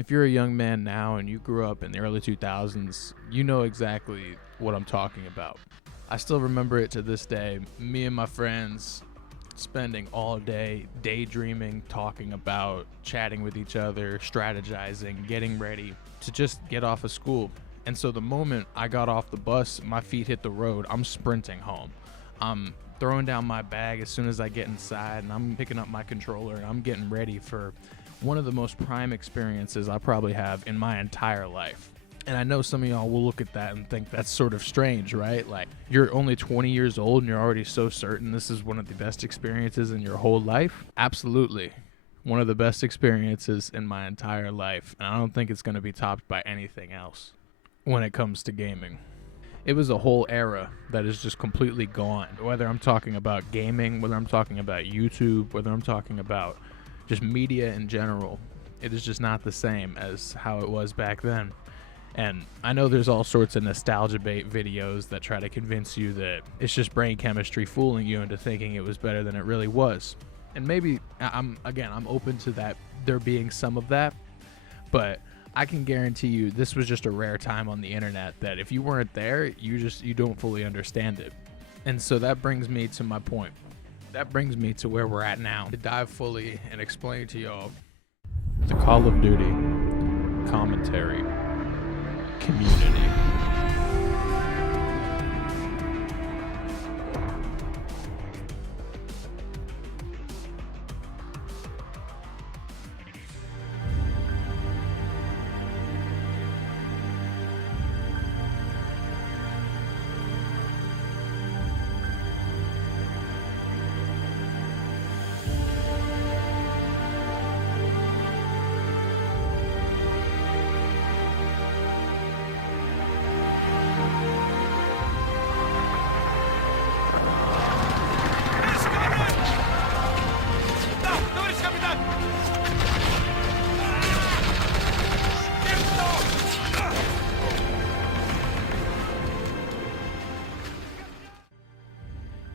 If you're a young man now and you grew up in the early 2000s, you know exactly what I'm talking about. I still remember it to this day. Me and my friends spending all day daydreaming, talking about, chatting with each other, strategizing, getting ready to just get off of school. And so the moment I got off the bus, my feet hit the road, I'm sprinting home. I'm throwing down my bag as soon as I get inside, and I'm picking up my controller and I'm getting ready for one of the most prime experiences I probably have in my entire life. And I know some of y'all will look at that and think that's sort of strange, right? Like, you're only 20 years old and you're already so certain this is one of the best experiences in your whole life? Absolutely. One of the best experiences in my entire life. And I don't think it's going to be topped by anything else when it comes to gaming. It was a whole era that is just completely gone. Whether I'm talking about gaming, whether I'm talking about YouTube, whether I'm talking about just media in general, it is just not the same as how it was back then. And I know there's all sorts of nostalgia bait videos that try to convince you that it's just brain chemistry fooling you into thinking it was better than it really was. And maybe I'm open to that, there being some of that, but I can guarantee you this was just a rare time on the internet that if you weren't there, you don't fully understand it. And so that brings me to my point. That brings me to where we're at now, to dive fully and explain to y'all the Call of Duty commentary community.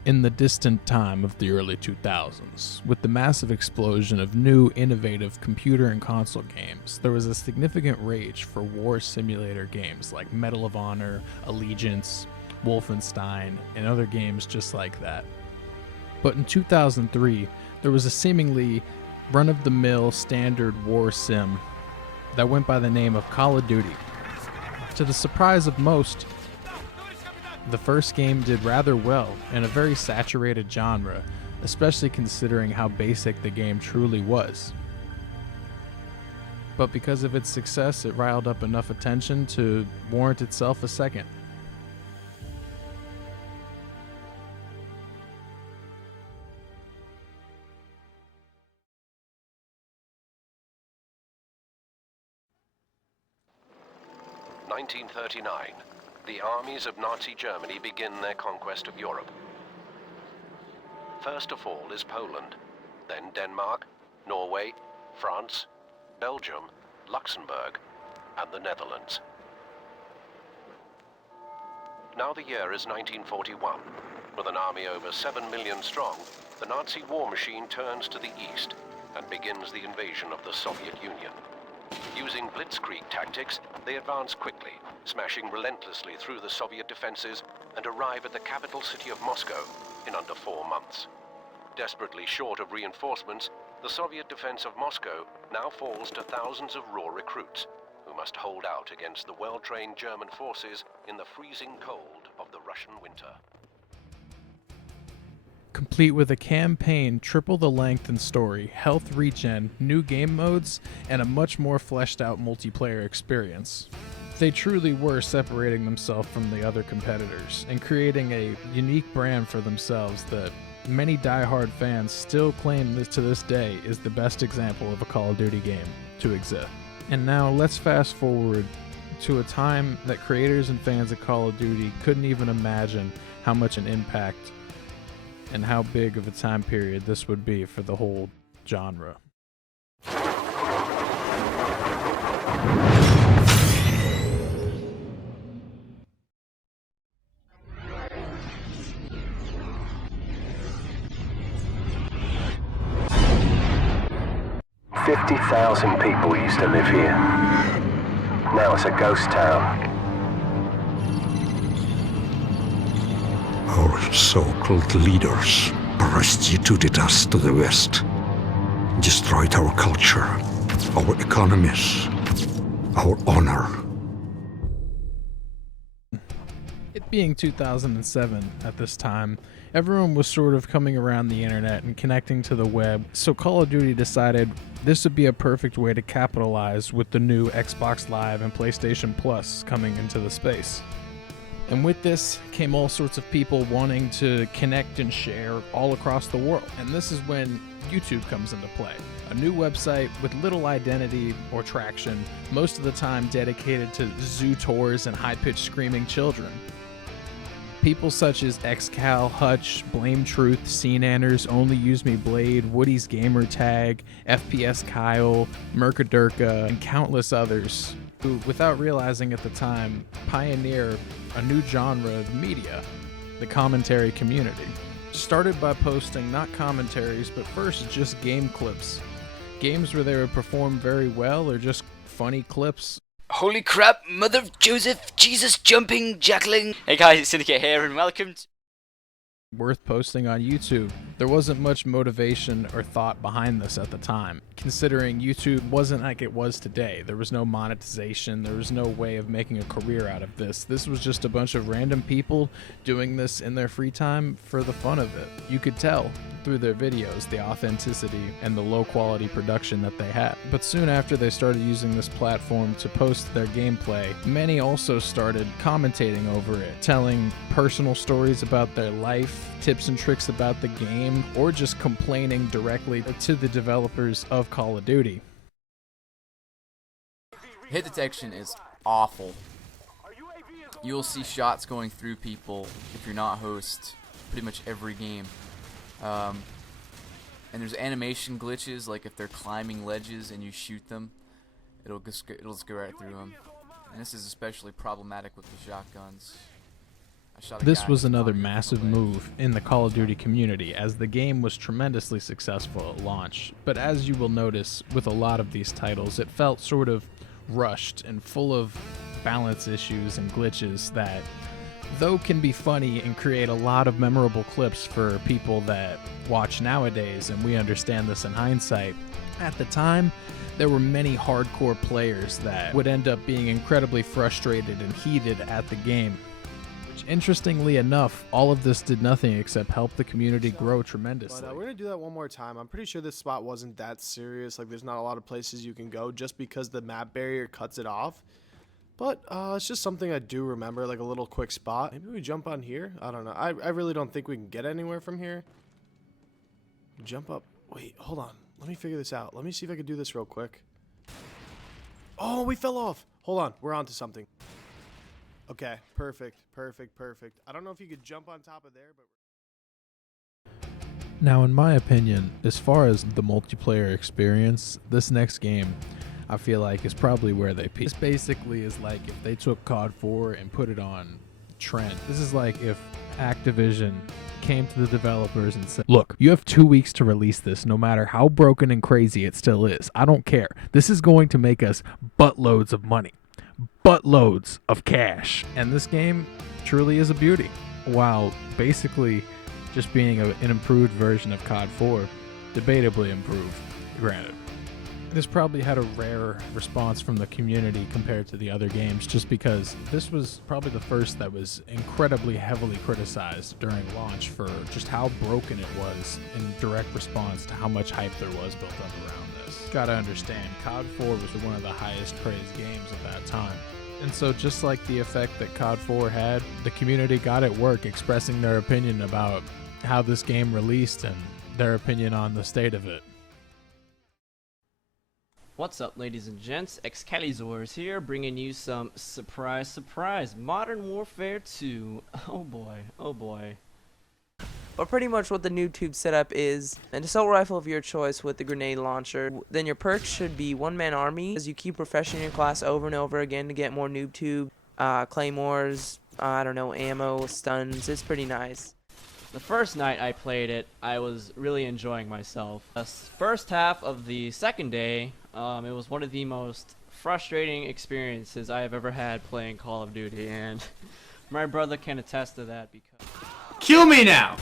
In the distant time of the early 2000s, with the massive explosion of new, innovative computer and console games, there was a significant rage for war simulator games like Medal of Honor, Allegiance, Wolfenstein, and other games just like that. But in 2003, there was a seemingly run-of-the-mill standard war sim that went by the name of Call of Duty. To the surprise of most, the first game did rather well in a very saturated genre, especially considering how basic the game truly was. But because of its success, it riled up enough attention to warrant itself a second. In 1939, the armies of Nazi Germany begin their conquest of Europe. First of all is Poland, then Denmark, Norway, France, Belgium, Luxembourg, and the Netherlands. Now the year is 1941. With an army over 7 million strong, the Nazi war machine turns to the east and begins the invasion of the Soviet Union. Using blitzkrieg tactics, they advance quickly, smashing relentlessly through the Soviet defenses and arrive at the capital city of Moscow in under 4 months. Desperately short of reinforcements, the Soviet defense of Moscow now falls to thousands of raw recruits who must hold out against the well-trained German forces in the freezing cold of the Russian winter. Complete with a campaign triple the length and story, health regen, new game modes, and a much more fleshed out multiplayer experience. They truly were separating themselves from the other competitors and creating a unique brand for themselves that many die-hard fans still claim this to this day is the best example of a Call of Duty game to exist. And now let's fast forward to a time that creators and fans of Call of Duty couldn't even imagine how much an impact and how big of a time period this would be for the whole genre. 50,000 people used to live here. Now it's a ghost town. Our so-called leaders prostituted us to the West, destroyed our culture, our economies, our honor. It being 2007 at this time, everyone was sort of coming around the internet and connecting to the web, so Call of Duty decided this would be a perfect way to capitalize with the new Xbox Live and PlayStation Plus coming into the space. And with this came all sorts of people wanting to connect and share all across the world. And this is when YouTube comes into play. A new website with little identity or traction, most of the time dedicated to zoo tours and high-pitched screaming children. People such as XCal, Hutch, Blame Truth, Cnanners, Only Use Me Blade, Woody's Gamer Tag, FPS Kyle, Mercadurka, and countless others who, without realizing at the time, pioneer a new genre of media, the commentary community. Started by posting not commentaries, but first just game clips. Games where they would perform very well or just funny clips. Holy crap, Mother of Joseph, Jesus jumping, jackling. Hey guys, it's Syndicate here and welcome to... Worth posting on YouTube. There wasn't much motivation or thought behind this at the time, considering YouTube wasn't like it was today. There was no monetization, there was no way of making a career out of this. This was just a bunch of random people doing this in their free time for the fun of it. You could tell through their videos the authenticity and the low quality production that they had. But soon after they started using this platform to post their gameplay, many also started commentating over it, telling personal stories about their life, tips and tricks about the game, or just complaining directly to the developers of Call of Duty. Hit detection is awful. You'll see shots going through people if you're not host pretty much every game. And there's animation glitches, like if they're climbing ledges and you shoot them, it'll just go right through them. And this is especially problematic with the shotguns. This was another massive move in the Call of Duty community, as the game was tremendously successful at launch. But as you will notice with a lot of these titles, it felt sort of rushed and full of balance issues and glitches that, though can be funny and create a lot of memorable clips for people that watch nowadays, and we understand this in hindsight, at the time there were many hardcore players that would end up being incredibly frustrated and heated at the game. Which, interestingly enough, all of this did nothing except help the community grow tremendously. But we're going to do that one more time. I'm pretty sure this spot wasn't that serious. Like, there's not a lot of places you can go just because the map barrier cuts it off. But it's just something I do remember, like a little quick spot. Maybe we jump on here? I don't know. I really don't think we can get anywhere from here. Jump up. Wait, hold on. Let me figure this out. Let me see if I can do this real quick. Oh, we fell off. Hold on. We're on to something. Okay, perfect. I don't know if you could jump on top of there, but... Now, in my opinion, as far as the multiplayer experience, this next game, I feel like, is probably where they peak. This basically is like if they took COD 4 and put it on trend. This is like if Activision came to the developers and said, look, you have 2 weeks to release this, no matter how broken and crazy it still is. I don't care. This is going to make us buttloads of money. Buttloads of cash. And this game truly is a beauty, while basically just being an improved version of COD 4, debatably improved, granted. This probably had a rare response from the community compared to the other games, just because this was probably the first that was incredibly heavily criticized during launch for just how broken it was in direct response to how much hype there was built up around this. Gotta understand, COD 4 was one of the highest praised games at that time. And so just like the effect that COD 4 had, the community got at work expressing their opinion about how this game released and their opinion on the state of it. What's up, ladies and gents? Excalizors here, bringing you some surprise Modern Warfare 2. Oh boy. But pretty much what the noob tube setup is, an assault rifle of your choice with the grenade launcher. Then your perks should be one-man army, as you keep refreshing your class over and over again to get more noob tube, claymores, I don't know, ammo, stuns. It's pretty nice. The first night I played it, I was really enjoying myself. The first half of the second day, it was one of the most frustrating experiences I have ever had playing Call of Duty, and my brother can attest to that because... Kill me now!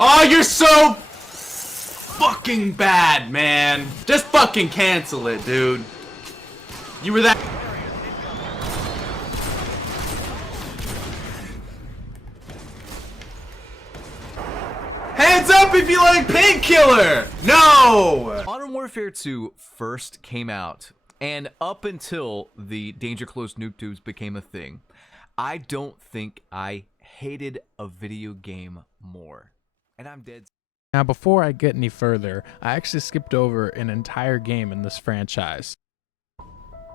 Oh, you're so fucking bad, man. Just fucking cancel it, dude. You were that... Hands up if you like Painkiller! No! Modern Warfare 2 first came out, and up until the Danger Close noob tubes became a thing, I don't think I hated a video game more. And I'm dead. Now, before I get any further, I actually skipped over an entire game in this franchise.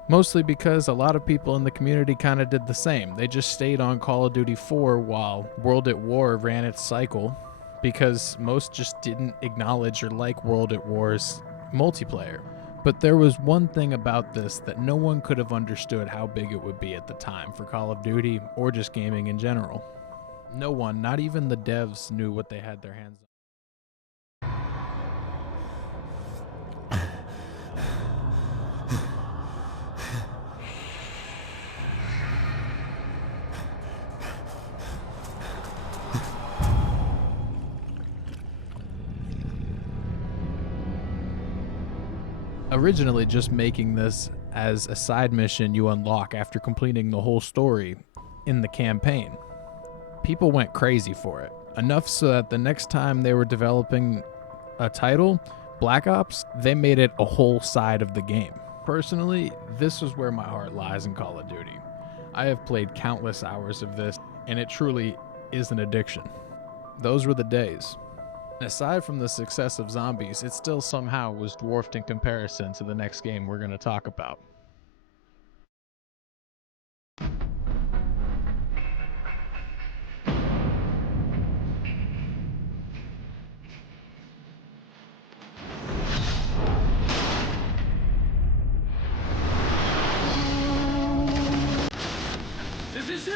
Mostly because a lot of people in the community kind of did the same. They just stayed on Call of Duty 4 while World at War ran its cycle, because most just didn't acknowledge or like World at War's multiplayer. But there was one thing about this that no one could have understood how big it would be at the time for Call of Duty or just gaming in general. No one, not even the devs, knew what they had their hands on. Originally just making this as a side mission you unlock after completing the whole story in the campaign. People went crazy for it, enough so that the next time they were developing a title, Black Ops, they made it a whole side of the game. Personally, this is where my heart lies in Call of Duty. I have played countless hours of this, and it truly is an addiction. Those were the days. Aside from the success of Zombies, it still somehow was dwarfed in comparison to the next game we're going to talk about. This is it!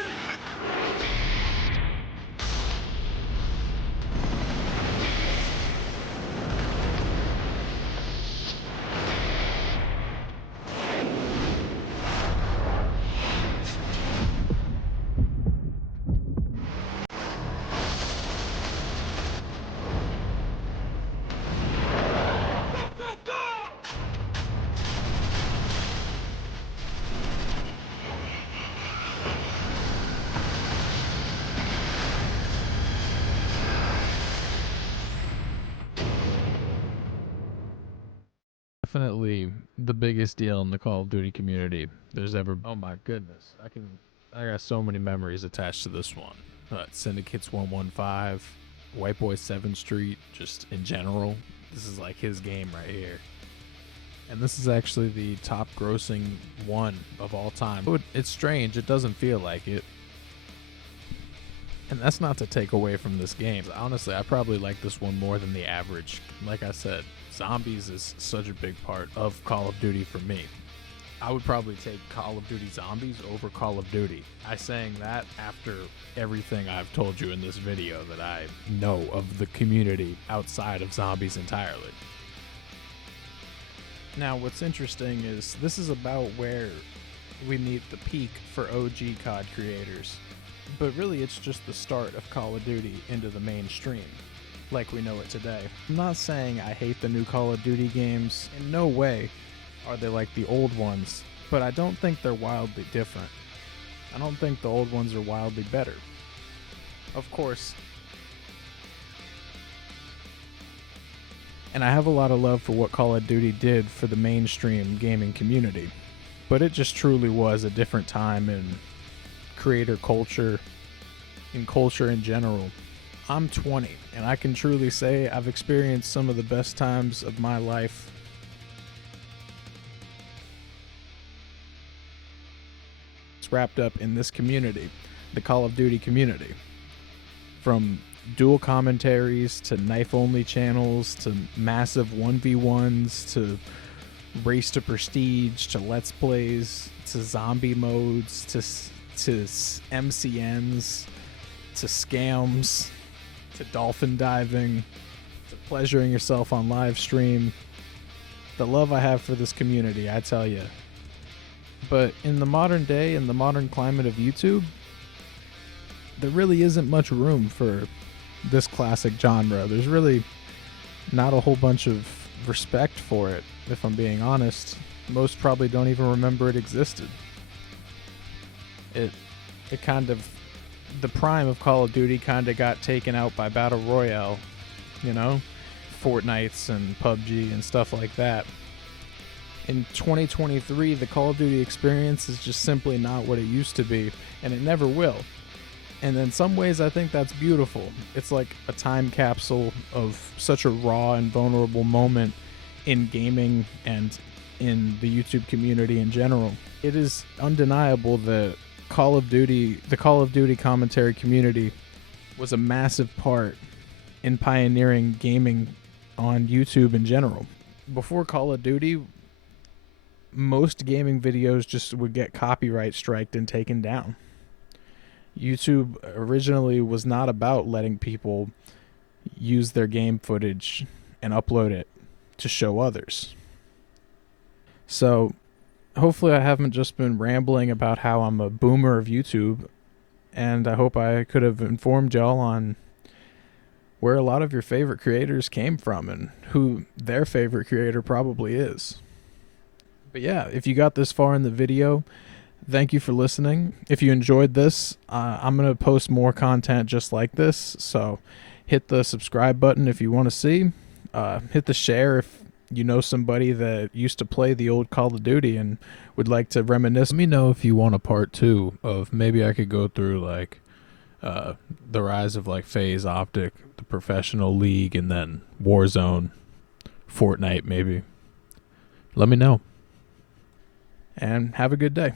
Definitely the biggest deal in the Call of Duty community there's ever. Oh my goodness, I got so many memories attached to this one. Syndicates 115, White Boy 7th Street, just in general. This is like his game right here. And this is actually the top grossing one of all time. It's strange, it doesn't feel like it. And that's not to take away from this game. Honestly, I probably like this one more than the average. Like I said, Zombies is such a big part of Call of Duty for me. I would probably take Call of Duty Zombies over Call of Duty. I saying that after everything I've told you in this video that I know of the community outside of Zombies entirely. Now, what's interesting is this is about where we meet the peak for OG COD creators. But really, it's just the start of Call of Duty into the mainstream, like we know it today. I'm not saying I hate the new Call of Duty games. In no way are they like the old ones, but I don't think they're wildly different. I don't think the old ones are wildly better. Of course. And I have a lot of love for what Call of Duty did for the mainstream gaming community, but it just truly was a different time in creator culture, in culture in general. I'm 20, and I can truly say I've experienced some of the best times of my life. It's wrapped up in this community, the Call of Duty community. From dual commentaries to knife-only channels to massive 1v1s to race to prestige to let's plays to zombie modes to MCNs to scams to dolphin diving, to pleasuring yourself on live stream. The love I have for this community, I tell you. But in the modern day, in the modern climate of YouTube, there really isn't much room for this classic genre. There's really not a whole bunch of respect for it, if I'm being honest. Most probably don't even remember it existed. It kind of, the prime of Call of Duty kind of got taken out by Battle Royale, you know? Fortnites and PUBG and stuff like that. In 2023, the Call of Duty experience is just simply not what it used to be, and it never will. And in some ways, I think that's beautiful. It's like a time capsule of such a raw and vulnerable moment in gaming and in the YouTube community in general. It is undeniable that the Call of Duty commentary community was a massive part in pioneering gaming on YouTube in general. Before Call of Duty, most gaming videos just would get copyright striked and taken down. YouTube originally was not about letting people use their game footage and upload it to show others. So hopefully I haven't just been rambling about how I'm a boomer of YouTube, and I hope I could have informed y'all on where a lot of your favorite creators came from and who their favorite creator probably is. But yeah, if you got this far in the video, thank you for listening. If you enjoyed this, I'm going to post more content just like this, so hit the subscribe button if you want to see. Hit the share if you know somebody that used to play the old Call of Duty and would like to reminisce. Let me know if you want a part 2 of maybe I could go through like the rise of like FaZe Optic, the professional league, and then Warzone, Fortnite maybe. Let me know. And have a good day.